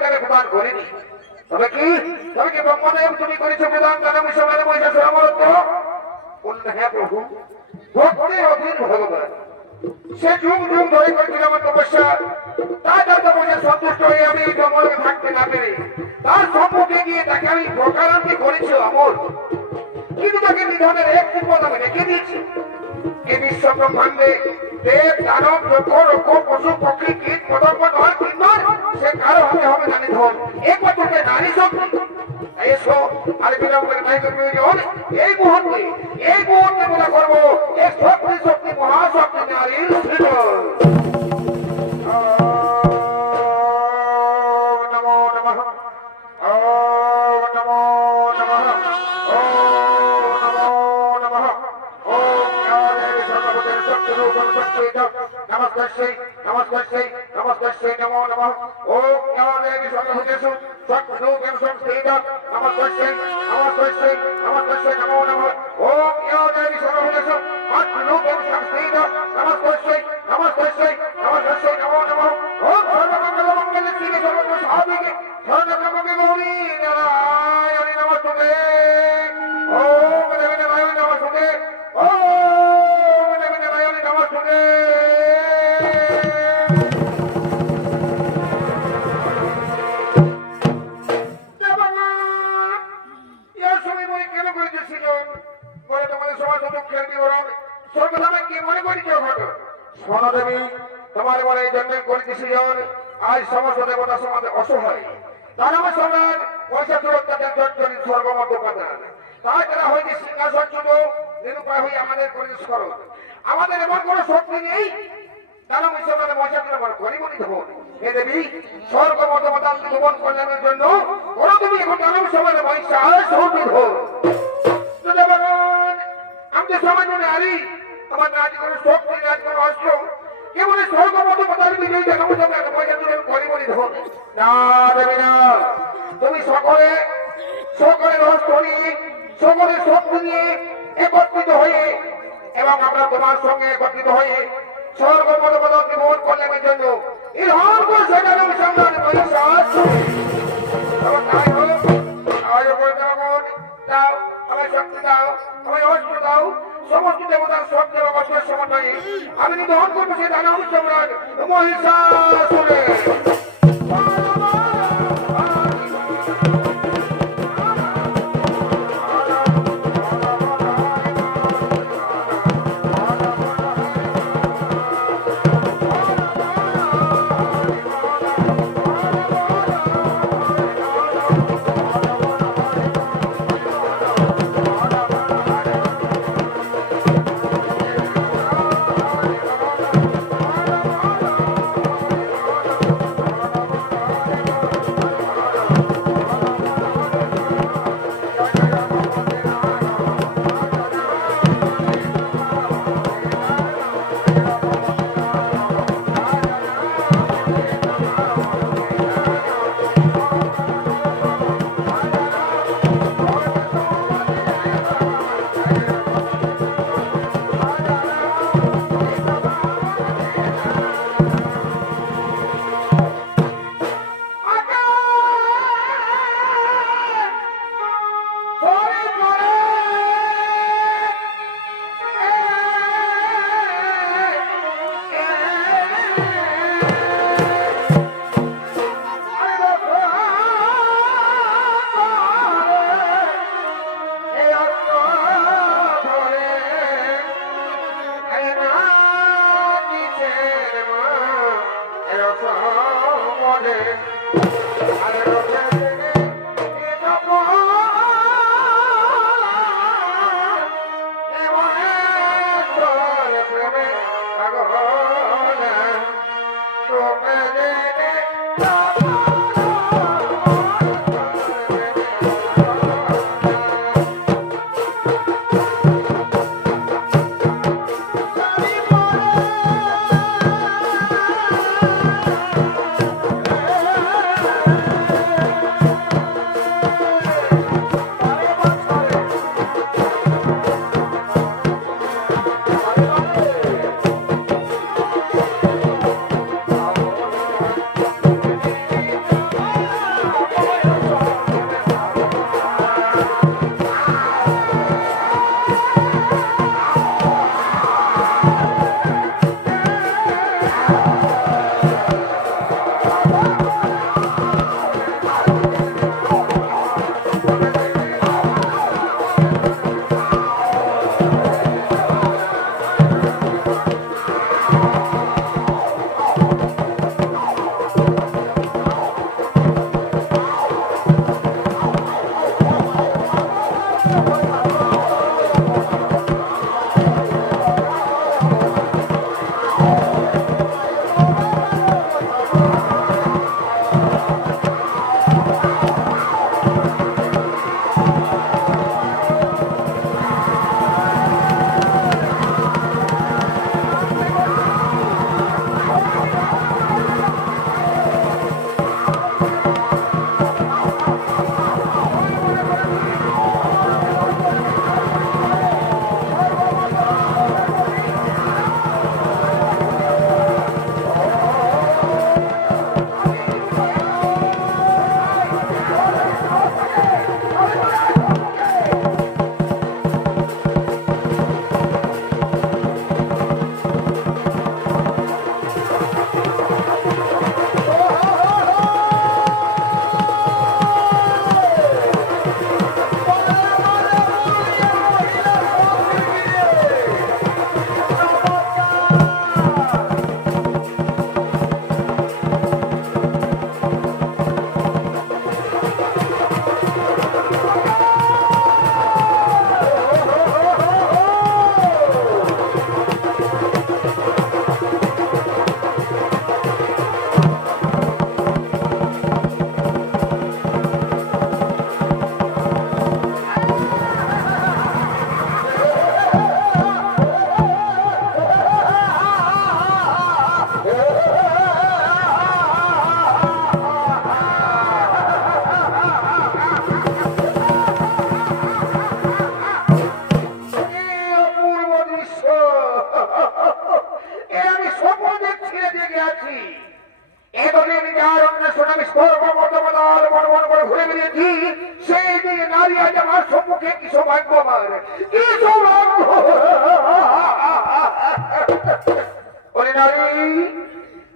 এখানে পরে আমি তাকে প্রদান করিনি। তবে কি? তবে কি ব্রহ্মদেব তুমি করেছ প্রদান? তারা মুসলমানের পয়সা সমারত্ব বললেন প্রভু ভক্তির অধীন ভগবান সে যুগ যুগ ধরে করেছিল আমার তপস্যা। তার তার তার গিয়ে তাকে আমি প্রকারান্তি করেছি অমর কিন্তু তাকে নিধনের একটি পদ আমি রেখে দিয়েছি। এই বিশ্ব ব্রহ্মাণ্ডে দেব, দানব, যক্ষ রক্ষ পশু, পক্ষী, কীট, পতঙ্গ নয় সে কারও হাতে হবে না নিধন একমাত্র যে নারী শক্তি এসো, আর বিলম্বের নাই প্রয়োজন এই মুহূর্তে এই মুহূর্তে মনে করব এই শক্তি শক্তি মহাশক্তি নারীর সৃজন। ওম নমো নমঃ। ওম নমো নমঃ। ওম নমো নমঃ ওম জ্ঞানেন সর্বভূতের সত্যরূপং সচ্চৈত নমস্কার্ষৈ নমস্কার্ষৈ নমস্কার্ষৈ নমো নমঃ। ওম জ্ঞানেন সর্বভূতেষু সত্যরূপেণ এই জন্য করিতেছিল আজ সমস্ত দেবতা সমাজে অসহায়। তার আমার সমাজ পয়সা সুরক্ষাদের জর্জরি স্বর্গমত উপাদান। তাই তারা হইতে সিংহাসন ছিল নিরুপায় হয়ে আমাদের পরিবেশ করো আমাদের এমন কোনো শক্তি নেই কল্যাণের জন্য বলো তুমি এখন দানব সমাজে পয়সা সৌটি আমি তো সামান্য নারী আমার নাচ করে শক্তি নাচ করে অস্ত্র। কেবল স্বর্গ মতবাদান বিজয়ী দানব সমাজে পয়সা তুলে গরিবনি ধন না দেবী না তুমি সকলে সকলের অস্ত্র নিয়ে সকলের শক্তি নিয়ে একত্রিত হয়ে এবং আমরা তোমার সঙ্গে একত্রিত হয়ে স্বর্গ পদপদকে মোট কল্যাণের জন্য এই হর্গ সেখানে সংগ্রাম পয়সা এবং তাই হোক উপরে জনগণ আমার অস্ত্র দাও। সমস্ত দেবতার সত্যের অস্ত্রের সমন্বয়ে। আমি নিধন করব সে দানব সম্রাট মহিষাসুরের Thank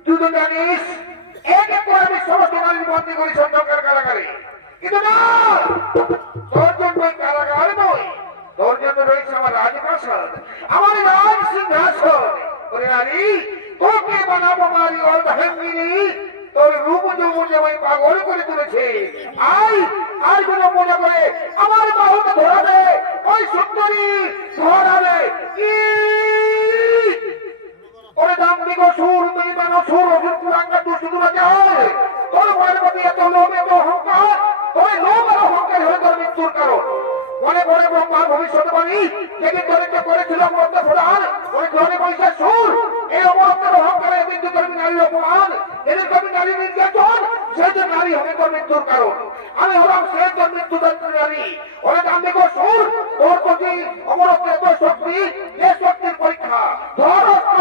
তুই তো জানিস এক এক আমি সমস্ত নারীর বন্দি করি সন্ধ্যকার রয়েছে আমার রাজপ্রাসাদ, আমার রাজ সিংহাসন। ওরে নারী, তোকে তোর রূপ যৌবন আমায় পাগল করে তুলেছে। আই আর কোন মনে করে, আমার বাহুতে ধরাবে, ওই সুন্দরী ধরাবে। ই ওরে দাম দিগ সুর বেইমান সুর অসুর কুরাঙ্গা দুষ্টু যায় তোর মনের মধ্যে এত লোভ, এত অহংকার, তোর লোভ আর অহংকার হয়ে তোর মৃত্যুর কারণ। মনে পড়ে ব্রহ্মা ভবিষ্যৎবাণী যেদিন দরিদ্র করেছিল মধ্য প্রধান, ওই ধরে বৈশা সুর। এই অবস্থার অহংকারে মৃত্যু করবি নারীর অপমান এদের করবি নারী নির্যাতন সেই নারী হবে তোর মৃত্যুর কারণ। আমি হলাম সেই তোর মৃত্যু নারী। ওরে দাম দিগ তোর প্রতি অমরত্বের শক্তি এ শক্তির পরীক্ষা। ধরস্ত